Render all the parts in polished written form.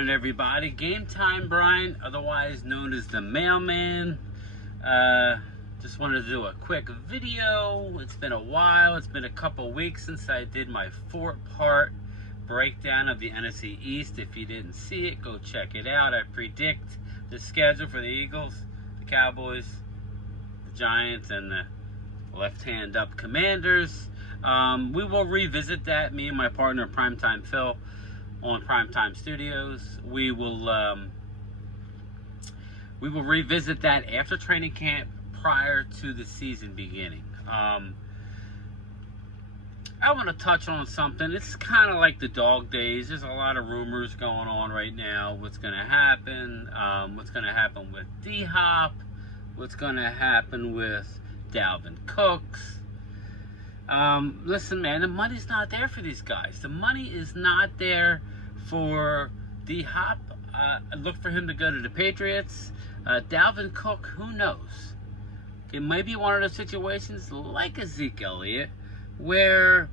morning, everybody. Game Time Brian, otherwise known as the Mailman. Just wanted to do a quick video. It's been a while. It's been a couple weeks since I did my 4-part breakdown of the NFC East. If you didn't see it, go check it out. I predict the schedule for the Eagles, the Cowboys, the Giants, and the left-hand up Commanders. We will revisit that, me and my partner Primetime Phil on Primetime Studios. We will revisit that after training camp, prior to the season beginning. I want to touch on something. It's kind of like the dog days. There's a lot of rumors going on right now. What's going to happen? What's going to happen with D-Hop? What's going to happen with Dalvin Cooks? Listen, man, the money's not there for these guys. The money is not there for D-Hop. Look for him to go to the Patriots. Dalvin Cook, who knows? It might be one of those situations like a Zeke Elliott where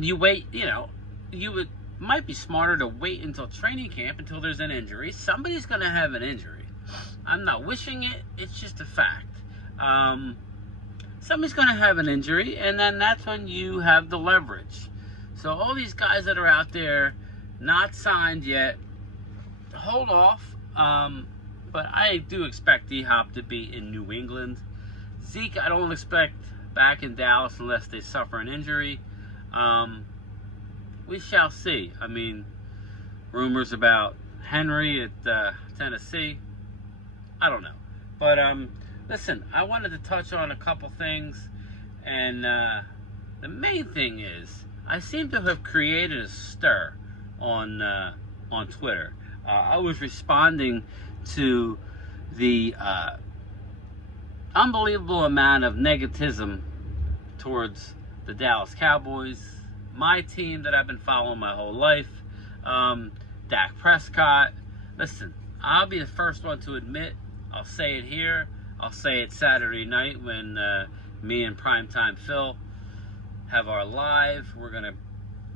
you wait, might be smarter to wait until training camp, until there's an injury. Somebody's going to have an injury. I'm not wishing it. It's just a fact. Somebody's going to have an injury, and then that's when you have the leverage. So all these guys that are out there not signed yet, hold off. But I do expect D-Hop to be in New England. Zeke, I don't expect back in Dallas unless they suffer an injury. We shall see. I mean, rumors about Henry at Tennessee. I don't know. But listen, I wanted to touch on a couple things. And the main thing is, I seem to have created a stir on Twitter. I was responding to the unbelievable amount of negativism towards the Dallas Cowboys, my team that I've been following my whole life. Dak Prescott. Listen, I'll be the first one to admit, I'll say it here, I'll say it Saturday night when me and Primetime Phil have our live. We're going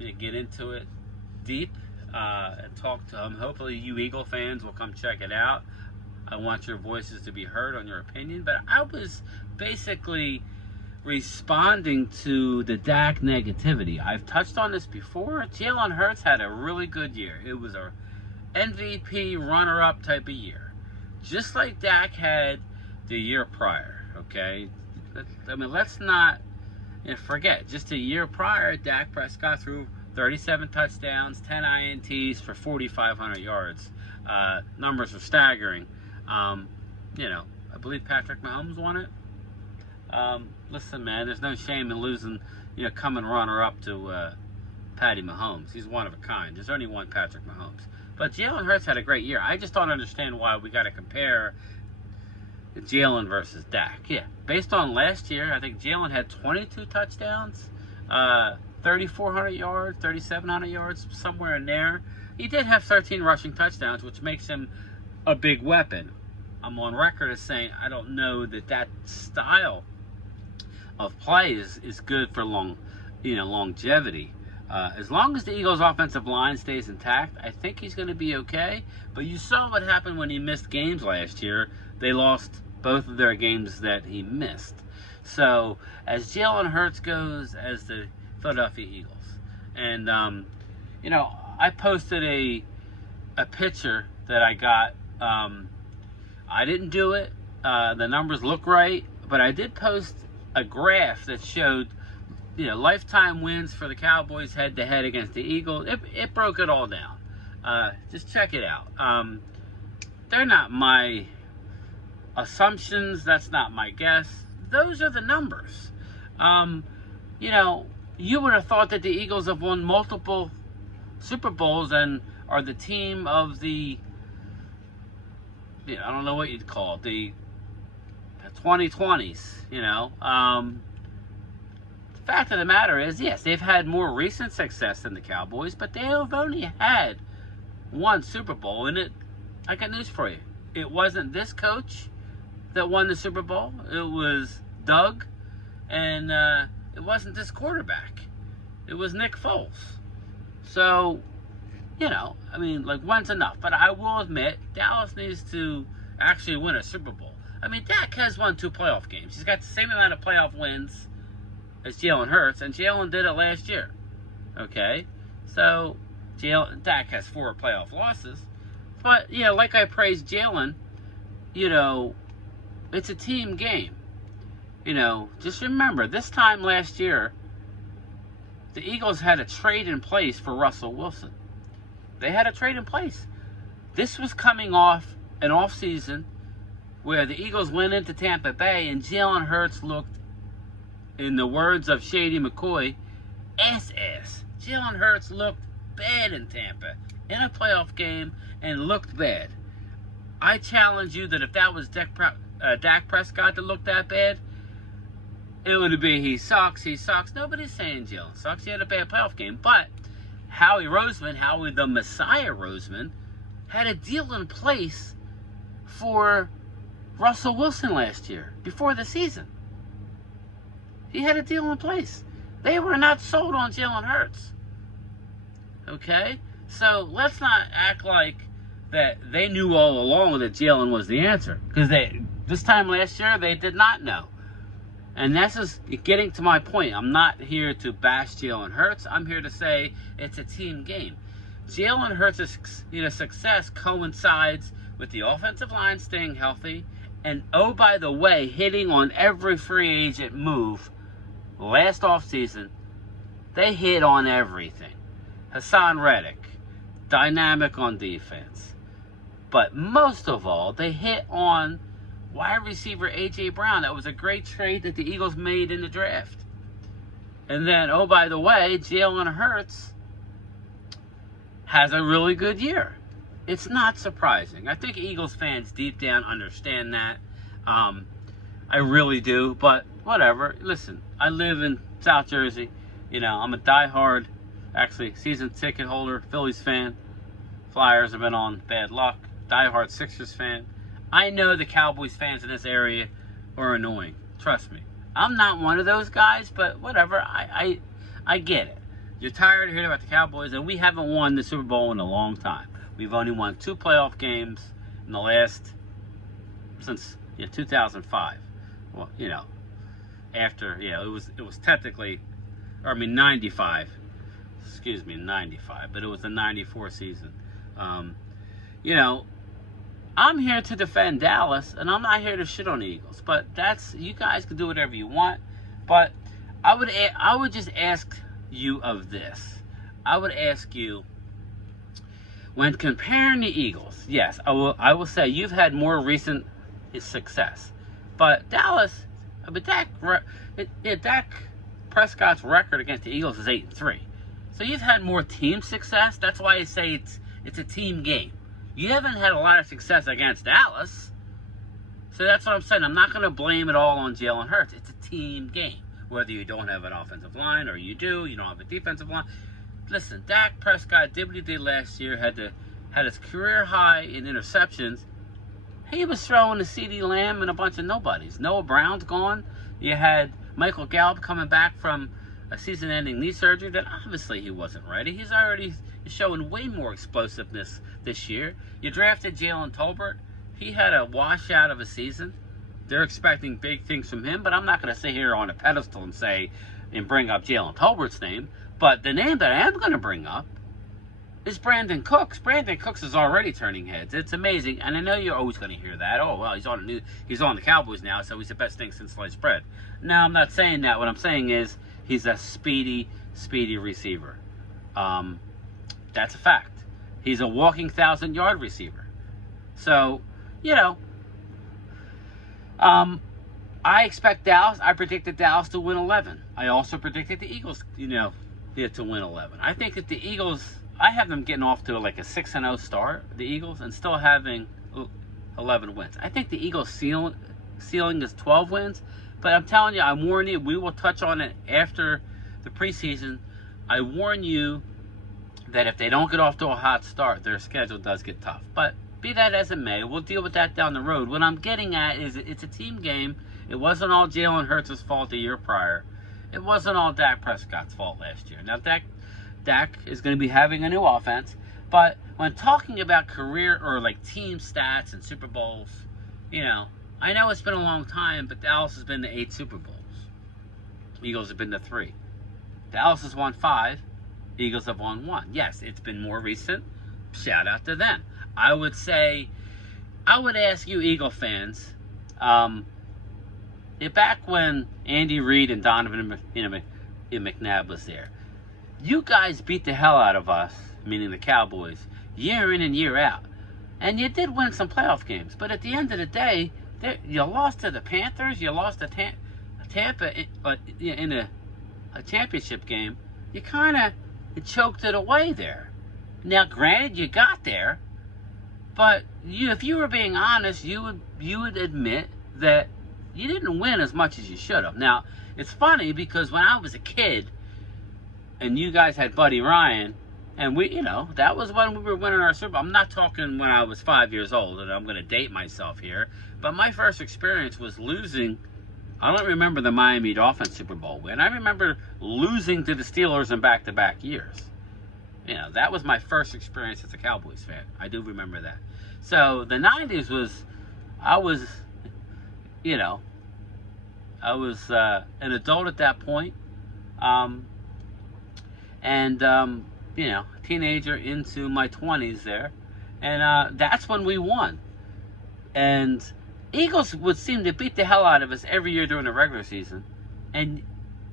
to get into it deep and talk to them. Hopefully you Eagle fans will come check it out. I want your voices to be heard on your opinion. But I was basically responding to the Dak negativity. I've touched on this before. Jalen Hurts had a really good year. It was a MVP runner-up type of year. Just like Dak had the year prior, okay? I mean, let's not forget. Just a year prior, Dak Prescott threw 37 touchdowns, 10 INTs for 4,500 yards. Numbers are staggering. I believe Patrick Mahomes won it. Listen, man, there's no shame in losing, coming runner-up to Patty Mahomes. He's one of a kind. There's only one Patrick Mahomes. But Jalen Hurts had a great year. I just don't understand why we got to compare Jalen versus Dak. Yeah, based on last year, I think Jalen had 22 touchdowns, 3,400 yards, 3,700 yards, somewhere in there. He did have 13 rushing touchdowns, which makes him a big weapon. I'm on record as saying I don't know that style of play is good for longevity. As long as the Eagles' offensive line stays intact, I think he's going to be okay. But you saw what happened when he missed games last year. They lost both of their games that he missed. So as Jalen Hurts goes as the Philadelphia Eagles, and I posted a picture that I got. I didn't do it. The numbers look right, but I did post a graph that showed lifetime wins for the Cowboys head-to-head against the Eagles. It broke it all down. Just check it out. They're not my assumptions. That's not my guess. Those are the numbers. You would have thought that the Eagles have won multiple Super Bowls and are the team of the, I don't know what you'd call it, the 2020s, The fact of the matter is, yes, they've had more recent success than the Cowboys, but they have only had one Super Bowl. And I got news for you. It wasn't this coach that won the Super Bowl. It was Doug, and it wasn't this quarterback. It was Nick Foles. So, I mean, like, when's enough? But I will admit, Dallas needs to actually win a Super Bowl. I mean, Dak has won 2 playoff games. He's got the same amount of playoff wins as Jalen Hurts, and Jalen did it last year. Okay? So, Dak has 4 playoff losses. But, like I praised Jalen, it's a team game. Just remember, this time last year, the Eagles had a trade in place for Russell Wilson. They had a trade in place. This was coming off an offseason where the Eagles went into Tampa Bay and Jalen Hurts looked, in the words of Shady McCoy, ass. Jalen Hurts looked bad in Tampa in a playoff game and looked bad. I challenge you that if that was Dak Prescott that looked that bad, it would be he sucks. Nobody's saying Jalen sucks. He had a bad playoff game. But Howie the Messiah Roseman, had a deal in place for Russell Wilson last year, before the season. He had a deal in place. They were not sold on Jalen Hurts. Okay? So let's not act like that they knew all along that Jalen was the answer. Because this time last year, they did not know. And that's just getting to my point. I'm not here to bash Jalen Hurts. I'm here to say it's a team game. Jalen Hurts' success coincides with the offensive line staying healthy. And, oh, by the way, hitting on every free agent move last offseason. They hit on everything. Hassan Reddick, dynamic on defense. But most of all, they hit on wide receiver A.J. Brown. That was a great trade that the Eagles made in the draft. And then, oh, by the way, Jalen Hurts has a really good year. It's not surprising. I think Eagles fans deep down understand that. I really do. But whatever. Listen, I live in South Jersey. I'm a diehard, actually, season ticket holder, Phillies fan. Flyers have been on bad luck. Diehard Sixers fan. I know the Cowboys fans in this area are annoying. Trust me. I'm not one of those guys, but whatever. I get it. You're tired of hearing about the Cowboys, and we haven't won the Super Bowl in a long time. We've only won 2 playoff games in the last, since 2005. Well, after, it was technically, 95. Excuse me, 95. But it was the 94 season. I'm here to defend Dallas, and I'm not here to shit on the Eagles. But you guys can do whatever you want. But I would just ask you of this. I would ask you, when comparing the Eagles, yes, I will say you've had more recent success. But Dak Prescott's record against the Eagles is 8-3. So you've had more team success. That's why I say it's a team game. You haven't had a lot of success against Dallas. So that's what I'm saying. I'm not going to blame it all on Jalen Hurts. It's a team game. Whether you don't have an offensive line or you don't have a defensive line. Listen, Dak Prescott did what he did last year. Had his career high in interceptions. He was throwing to CeeDee Lamb and a bunch of nobodies. Noah Brown's gone. You had Michael Gallup coming back from a season-ending knee surgery that obviously he wasn't ready. He's already showing way more explosiveness this year. You drafted Jalen Tolbert. He had a washout of a season. They're expecting big things from him, but I'm not going to sit here on a pedestal and bring up Jalen Tolbert's name. But the name that I am going to bring up is Brandon Cooks. Brandon Cooks is already turning heads. It's amazing, and I know you're always going to hear that. Oh, well, he's on the Cowboys now, so he's the best thing since sliced bread. No, I'm not saying that. What I'm saying is he's a speedy receiver. That's a fact. He's a walking 1,000-yard receiver. So, I expect Dallas. I predicted Dallas to win 11. I also predicted the Eagles, to win 11. I think that the Eagles, I have them getting off to like a 6-0 start, the Eagles, and still having 11 wins. I think the Eagles ceiling is 12 wins, but I'm telling you, I warn you, we will touch on it after the preseason. I warn you that if they don't get off to a hot start, their schedule does get tough. But be that as it may, we'll deal with that down the road. What I'm getting at is it's a team game. It wasn't all Jalen Hurts' fault the year prior. It wasn't all Dak Prescott's fault last year. Now, Dak is going to be having a new offense, But when talking about career or like team stats and Super Bowls, I know it's been a long time, but Dallas has been to 8 Super Bowls. Eagles have been to 3. Dallas has won 5. Eagles have won 1. Yes, it's been more recent. Shout out to them. I would ask you Eagle fans, back when Andy Reid and Donovan McNabb was there, you guys beat the hell out of us, meaning the Cowboys, year in and year out. And you did win some playoff games. But at the end of the day, you lost to the Panthers. You lost to Tampa in a championship game. You kind of choked it away there. Now, granted, you got there. But if you were being honest, you would admit that you didn't win as much as you should have. Now, it's funny because when I was a kid, and you guys had Buddy Ryan, and that was when we were winning our Super Bowl. I'm not talking when I was 5 years old, and I'm going to date myself here, but my first experience was losing. I don't remember the Miami Dolphins Super Bowl win. I remember losing to the Steelers in back-to-back years. That was my first experience as a Cowboys fan. I do remember that. So the 90s was, I was an adult at that point. Teenager into my 20s there. And that's when we won. And Eagles would seem to beat the hell out of us every year during the regular season. And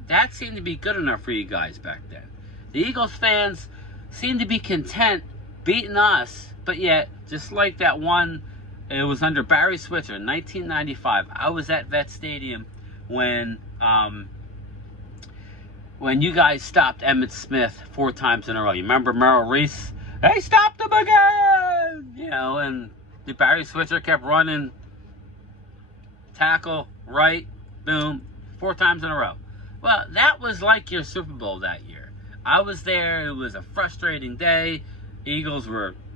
that seemed to be good enough for you guys back then. The Eagles fans seemed to be content beating us, but yet, just like that one, it was under Barry Switzer in 1995. I was at Vet Stadium when you guys stopped Emmitt Smith 4 times in a row. You remember Merrill Reese? They stopped him again! And the Barry Switzer kept running, tackle, right, boom, 4 times in a row. Well, that was like your Super Bowl that year. I was there. It was a frustrating day. Eagles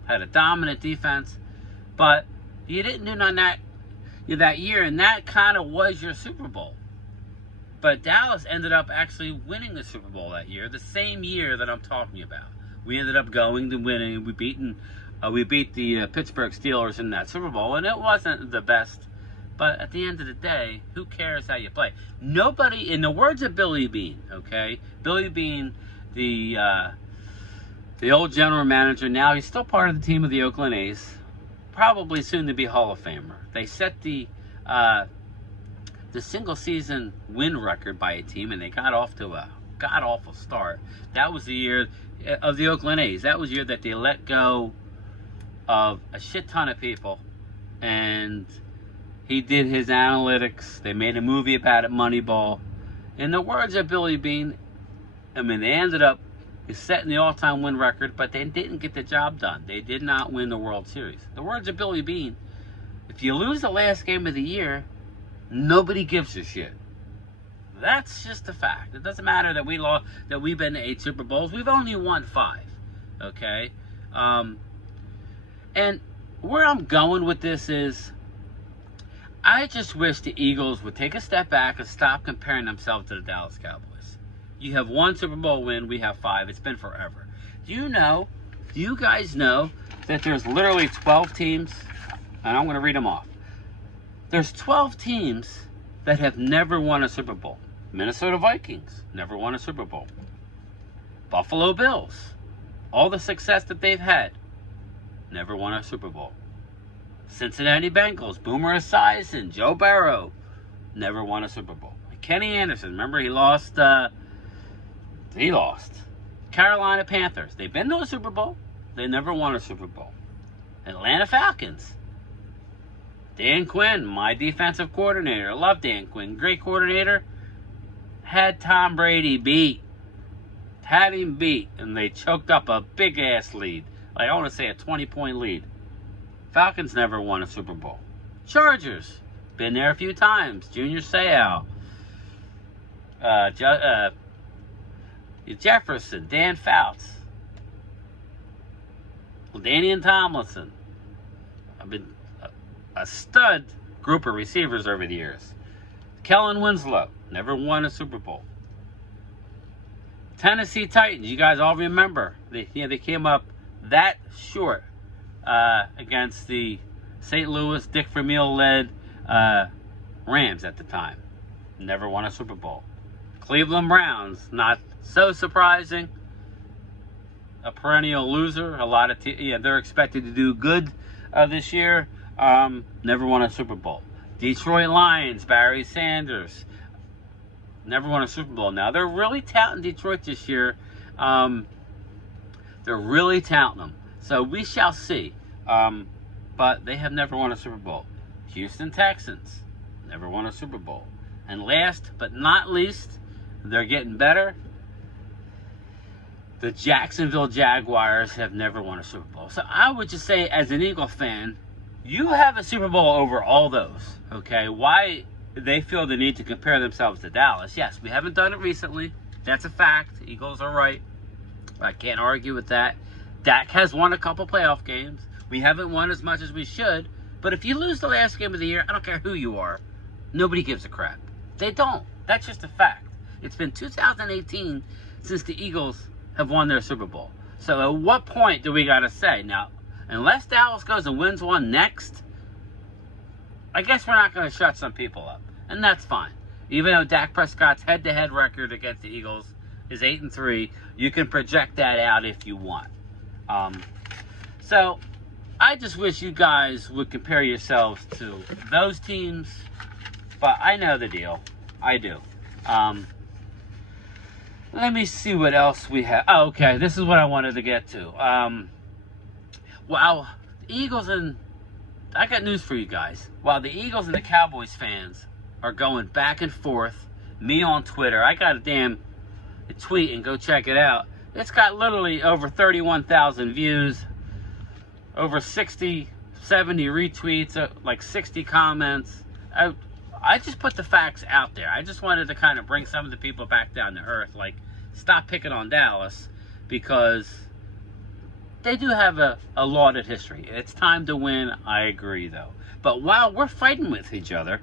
had a dominant defense, but you didn't do none that year, and that kind of was your Super Bowl. But Dallas ended up actually winning the Super Bowl that year, the same year that I'm talking about. We ended up going to winning. We beat the Pittsburgh Steelers in that Super Bowl, and it wasn't the best. But at the end of the day, who cares how you play? Nobody, in the words of Billy Beane, okay? Billy Beane, the old general manager, now he's still part of the team of the Oakland A's, probably soon to be Hall of Famer. They set the single season win record by a team, and they got off to a god-awful start. That was the year of the Oakland A's. That was the year that they let go of a shit ton of people, and he did his analytics. They made a movie about it, Moneyball. In the words of Billy Beane, they ended up setting the all-time win record, but they didn't get the job done. They did not win the World Series. The words of Billy Beane, if you lose the last game of the year, nobody gives a shit. That's just a fact. It doesn't matter that we've been to 8 Super Bowls. We've only won 5. Okay? And where I'm going with this is, I just wish the Eagles would take a step back and stop comparing themselves to the Dallas Cowboys. You have 1 Super Bowl win, we have 5. It's been forever. Do you guys know that there's literally 12 teams, and I'm going to read them off. There's 12 teams that have never won a Super Bowl. Minnesota Vikings, never won a Super Bowl. Buffalo Bills, all the success that they've had, never won a Super Bowl. Cincinnati Bengals, Boomer Esiason, Joe Burrow, never won a Super Bowl. Kenny Anderson, remember he lost. Carolina Panthers, they've been to a Super Bowl. They never won a Super Bowl. Atlanta Falcons, Dan Quinn, my defensive coordinator. I love Dan Quinn, great coordinator. Had Tom Brady beat. Had him beat, and they choked up a big-ass lead. Like, I want to say a 20-point lead. Falcons never won a Super Bowl. Chargers, been there a few times. Junior Seau. Jefferson, Dan Fouts. LaDainian Tomlinson. I've been a stud group of receivers over the years. Kellen Winslow, never won a Super Bowl. Tennessee Titans, you guys all remember. They came up that short against the St. Louis Dick Vermeil-led Rams at the time. Never won a Super Bowl. Cleveland Browns, not so surprising. A perennial loser. A lot of they're expected to do good this year. Never won a Super Bowl. Detroit Lions, Barry Sanders, never won a Super Bowl. Now they're really touting Detroit this year. They're really touting them. So we shall see. But they have never won a Super Bowl. Houston Texans, never won a Super Bowl. And last but not least, they're getting better. The Jacksonville Jaguars have never won a Super Bowl. So I would just say, as an Eagle fan, you have a Super Bowl over all those. Okay? Why they feel the need to compare themselves to Dallas? Yes, we haven't done it recently. That's a fact. Eagles are right. I can't argue with that. Dak has won a couple playoff games. We haven't won as much as we should. But if you lose the last game of the year, I don't care who you are, nobody gives a crap. They don't. That's just a fact. It's been 2018 since the Eagles have won their Super Bowl. So at what point do we got to say? Now, unless Dallas goes and wins one next, I guess we're not going to shut some people up. And that's fine. Even though Dak Prescott's head-to-head record against the Eagles is 8-3, you can project that out if you want. So I just wish you guys would compare yourselves to those teams. But I know the deal. I do. Let me see what else we have. Oh, okay. This is what I wanted to get to. Wow. The Eagles and... I got news for you guys. While the Eagles and the Cowboys fans are going back and forth, me on Twitter, I got a damn tweet, and go check it out. It's got literally over 31,000 views, over 60, 70 retweets, like 60 comments. I just put the facts out there. I just wanted to kind of bring some of the people back down to earth. Like, stop picking on Dallas, because they do have a lauded history. It's time to win. I agree, though. But while we're fighting with each other,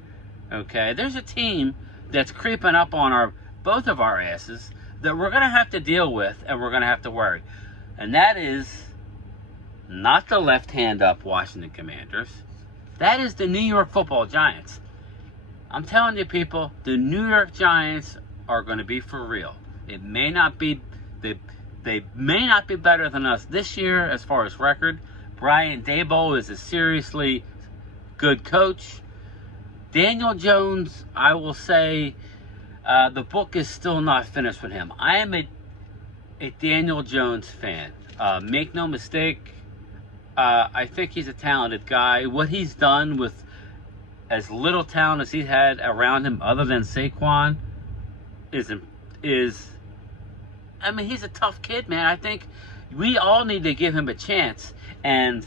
okay, there's a team that's creeping up on both of our asses that we're going to have to deal with, and we're going to have to worry. And that is not the left-hand-up Washington Commanders. That is the New York Football Giants. I'm telling you, people, the New York Giants are going to be for real. It may not be, they may not be better than us this year as far as record. Brian Daboll is a seriously good coach. Daniel Jones, I will say, the book is still not finished with him. I am a Daniel Jones fan. Make no mistake, I think he's a talented guy. What he's done with as little talent as he's had around him other than Saquon is I mean, he's a tough kid, man. I think we all need to give him a chance. And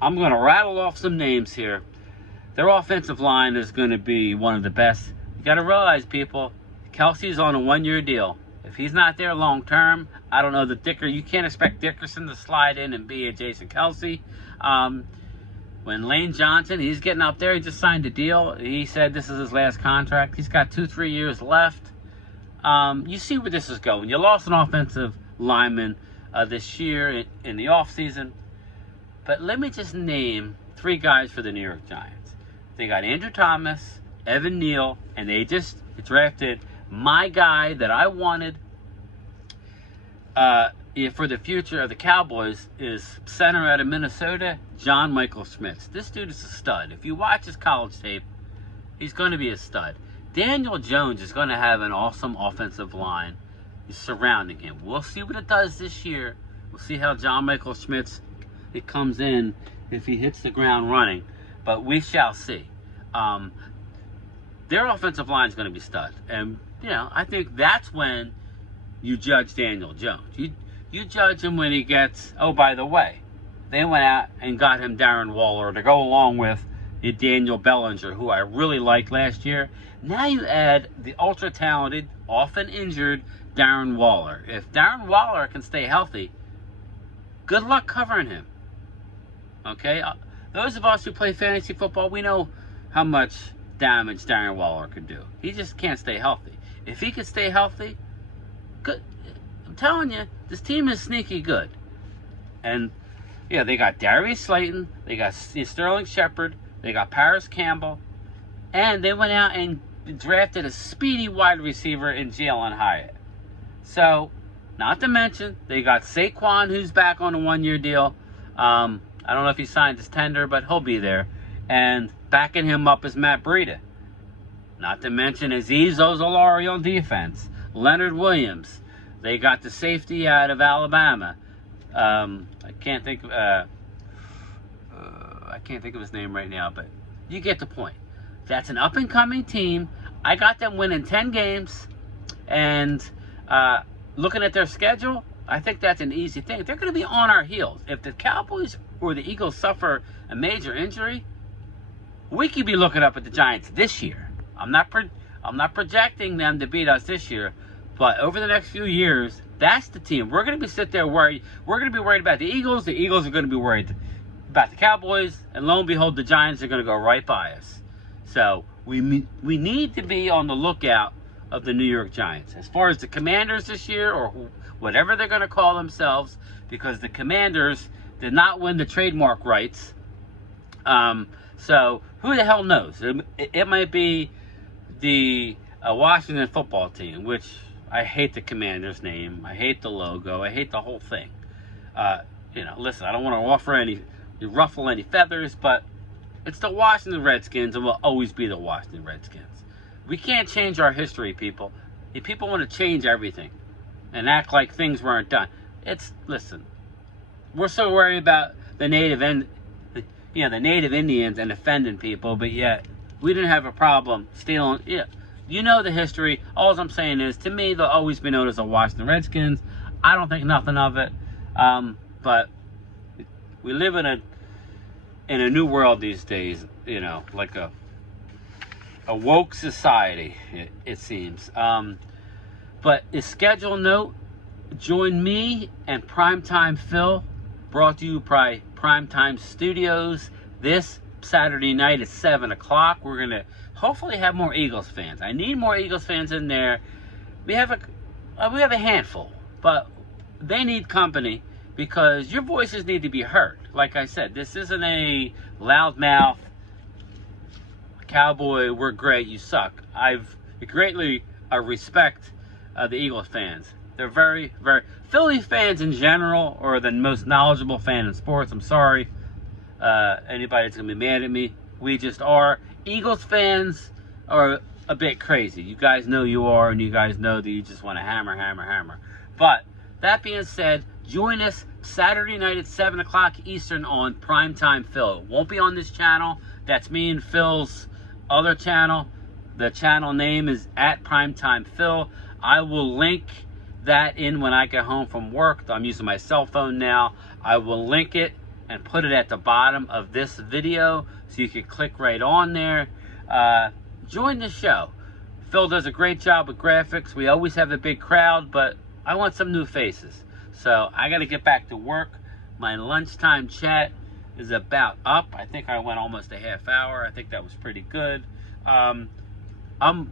I'm going to rattle off some names here. Their offensive line is going to be one of the best. You got to realize, people, Kelsey's on a one-year deal. If he's not there long-term, I don't know that you can't expect Dickerson to slide in and be a Jason Kelsey. When Lane Johnson, he's getting up there. He just signed a deal. He said this is his last contract. He's got 2-3 years left. You see where this is going. You lost an offensive lineman this year in the offseason. But let me just name 3 guys for the New York Giants. They got Andrew Thomas, Evan Neal, and they just drafted my guy that I wanted for the future of the Cowboys is center out of Minnesota, John Michael Schmitz. This dude is a stud. If you watch his college tape, he's going to be a stud. Daniel Jones is going to have an awesome offensive line surrounding him. We'll see what it does this year. We'll see how John Michael Schmitz comes in if he hits the ground running. But we shall see. Their offensive line is going to be stud. And, you know, I think that's when you judge Daniel Jones. You judge him when he gets, oh, by the way, they went out and got him Darren Waller to go along with Daniel Bellinger, who I really liked last year. Now you add the ultra-talented, often injured Darren Waller. If Darren Waller can stay healthy, good luck covering him. Okay? Those of us who play fantasy football, we know how much damage Darren Waller could do. He just can't stay healthy. If he could stay healthy, good. I'm telling you, this team is sneaky good. And Yeah, they got Darius Slayton, they got Sterling Shepard, they got Paris Campbell, and they went out and drafted a speedy wide receiver in Jalen Hyatt. So, not to mention, they got Saquon, who's back on a one-year deal. I don't know if he signed his tender, but he'll be there. And backing him up is Matt Breida. Not to mention Azeez Ojulari on defense. Leonard Williams. They got the safety out of Alabama. I can't think of his name right now, but you get the point. That's an up-and-coming team. I got them winning 10 games, and looking at their schedule, I think that's an easy thing. They're going to be on our heels. If the Cowboys or the Eagles suffer a major injury, we could be looking up at the Giants this year. I'm not projecting them to beat us this year, but over the next few years, that's the team. We're going to be sitting there worried. We're going to be worried about the Eagles. The Eagles are going to be worried about the Cowboys, and lo and behold, the Giants are going to go right by us. So we need to be on the lookout of the New York Giants. As far as the Commanders this year, or whatever they're going to call themselves, because the Commanders did not win the trademark rights. So who the hell knows? It might be the Washington football team, which I hate the Commanders name. I hate the logo. I hate the whole thing. Listen, I don't want to ruffle any feathers, but it's the Washington Redskins and will always be the Washington Redskins. We can't change our history, people. If people want to change everything and act like things weren't done, listen, we're so worried about the native Indians and offending people, but yet we didn't have a problem stealing. Yeah, you know the history. All I'm saying is, to me, they'll always be known as the Washington Redskins. I don't think nothing of it, but we live in a new world these days. Like a woke society, it seems. But a schedule note: join me and Primetime Phil, brought to you by Primetime Studios, this Saturday night at 7 o'clock. We're going to hopefully have more Eagles fans. I need more Eagles fans in there. We have a handful, but they need company because your voices need to be heard. Like I said, this isn't a loudmouth, Cowboy, we're great, you suck. I've greatly respect the Eagles fans. They're very, very... Philly fans in general are the most knowledgeable fan in sports. I'm sorry. Anybody that's going to be mad at me. We just are. Eagles fans are a bit crazy. You guys know you are, and you guys know that you just want to hammer, hammer, hammer. But, that being said, join us Saturday night at 7 o'clock Eastern on Primetime Phil. It won't be on this channel. That's me and Phil's other channel. The channel name is at Primetime Phil. I will link that in when I get home from work. I'm using my cell phone now. I will link it and put it at the bottom of this video so you can click right on there. Join the show. Phil does a great job with graphics. We always have a big crowd, but I want some new faces. So I got to get back to work. My lunchtime chat is about up. I think I went almost a half hour. I think that was pretty good. I'm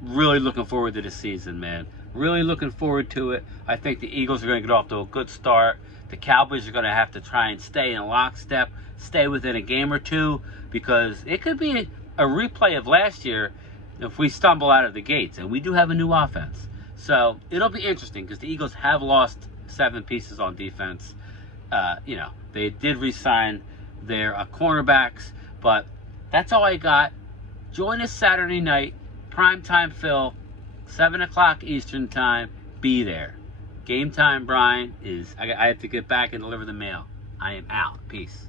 really looking forward to this season, man. Really looking forward to it. I think the Eagles are going to get off to a good start. The Cowboys are going to have to try and stay in lockstep, stay within a game or two, because it could be a replay of last year if we stumble out of the gates. And we do have a new offense. So it'll be interesting because the Eagles have lost 7 pieces on defense. They did re-sign their cornerbacks, but that's all I got. Join us Saturday night, Primetime Phil, 7 o'clock Eastern time. Be there. Game time, Brian, is... I have to get back and deliver the mail. I am out. Peace.